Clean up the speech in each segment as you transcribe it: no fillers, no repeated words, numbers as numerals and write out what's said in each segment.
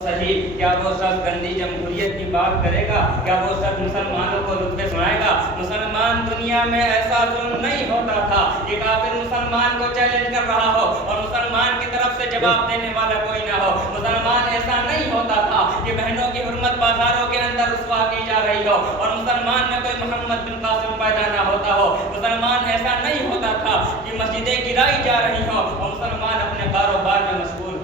صحیح، کیا وہ شخص گندی جمہوریت کی بات کرے گا؟ کیا وہ شخص مسلمانوں کو رتبے سنائے گا؟ مسلمان دنیا میں ایسا ظلم نہیں ہوتا تھا کہ کافر مسلمان کو چیلنج کر رہا ہو اور مسلمان کی طرف سے جواب دینے والا کوئی نہ ہو۔ مسلمان ایسا نہیں ہوتا تھا کہ بہنوں کی حرمت بازاروں کے اندر رسوا کی جا رہی ہو اور مسلمان میں کوئی محمد بن قاسم پیدا نہ ہوتا ہو۔ مسلمان ایسا نہیں ہوتا تھا کہ مسجدیں گرائی جا رہی ہوں اور مسلمان اپنے کاروبار میں مشغول۔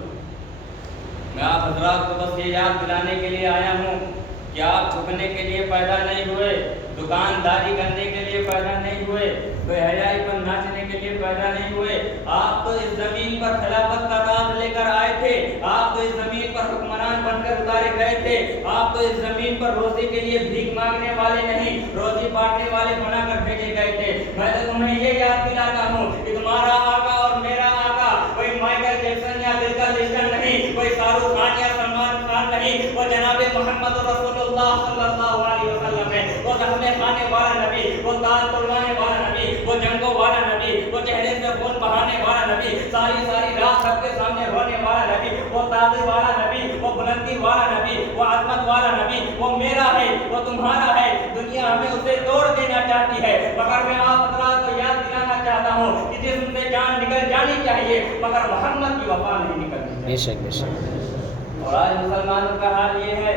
میں آپ حضرات کو بس یہ یاد دلانے کے لیے آیا ہوں کہ آپ جھکنے کے لیے پیدا نہیں ہوئے، دکانداری کرنے کے لیے پیدا نہیں ہوئے، کوئی حیائی پر ناچنے کے لیے پیدا نہیں ہوئے۔ آپ تو اس زمین پر خلافت کا تاج لے کر آئے تھے، آپ تو اس زمین پر حکمران بن کر اتارے گئے تھے، آپ تو اس زمین پر روزی کے لیے بھیک مانگنے والے نہیں، روزی بانٹنے والے بنا کر بھیجے گئے تھے۔ میں تو تمہیں یہ یاد دلاتا ہوں کہ تمہارا آقا اور میرا آقا کوئی مائیکل جیکسن یا دلکا لسٹن نہیں، کوئی شاہ رخ خان یا سلمان خان نہیں، وہ جناب محمد رسول اللہ صلی اللہ علیہ وسلم ہے۔ وہ زخمیں کھانے والا نبی، وہ تال تلوانے والا نبی، وہ جنگوں والا نبی، وہ چہرے سے خون بہانے والا نبی، ساری رات سب کے سامنے رونے والا نبی، وہ تاغی والا نبی، وہ بلندی والا نبی، وہ عظمت والا نبی، وہ میرا ہے، وہ تمہارا ہے۔ دنیا ہمیں اسے توڑ دینا چاہتی ہے، مگر میں آپ حضرات کو یاد دلانا چاہتا ہوں کہ جسم سے جان نکل جانی چاہیے مگر محمد کی وفا نہیں نکلنی چاہیے۔ بے شک بے شک۔ اور آج مسلمانوں کا حال یہ ہے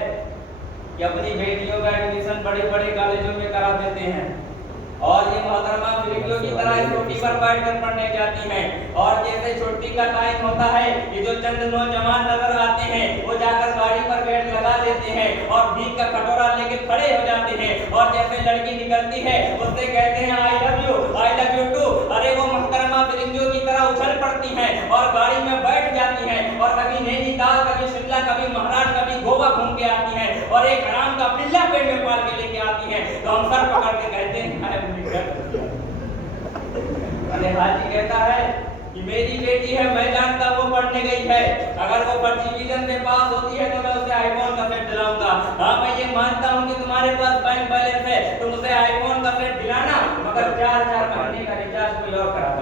کہ اپنی بیٹیوں کا ایڈمیشن بڑے بڑے کالجوں میں کرا دیتے ہیں اور یہ محترمہ فلنگوں کی طرح چھٹی پر بیٹھ کر پڑھنے جاتی ہیں، اور جیسے چھٹی کا ٹائم ہوتا ہے یہ جو چند نوجوان نظر آتے ہیں وہ جا کر گاڑی پر گیٹ لگا دیتے ہیں اور بھیک کا کٹورا لے کے کھڑے ہو جاتے ہیں، اور جیسے لڑکی نکلتی ہے اس سے کہتے ہیں آئی لو یو ٹو۔ ارے وہ محترمہ فلنگوں کی طرح اچھل پڑتی ہیں اور گاڑی میں بیٹھ جاتی ہیں اور کبھی نینی تال، کبھی شملہ، کبھی مہاراشٹر، کبھی گوا گھوم کے آتی ہیں اور ایک حرام کا پلہ پیٹ میں پال کے لے کے آتی ہیں تو ہم سر پکڑ کے کہتے ہیں ارے حاجی کہتا ہے کہ میری بیٹی ہے، میں جانتا وہ پڑھنے گئی ہے، اگر وہ فرسٹ ڈویژن سے پاس ہوتی ہے تو میں اسے آئی فون کا سیٹ دلاؤں گا۔ ہاں میں یہ مانتا ہوں کہ تمہارے پاس بینک بیلنس ہے، تم اسے آئی فون کا سیٹ دلانا، مگر 4 مہینے کا ریچارج کوئی اور کرا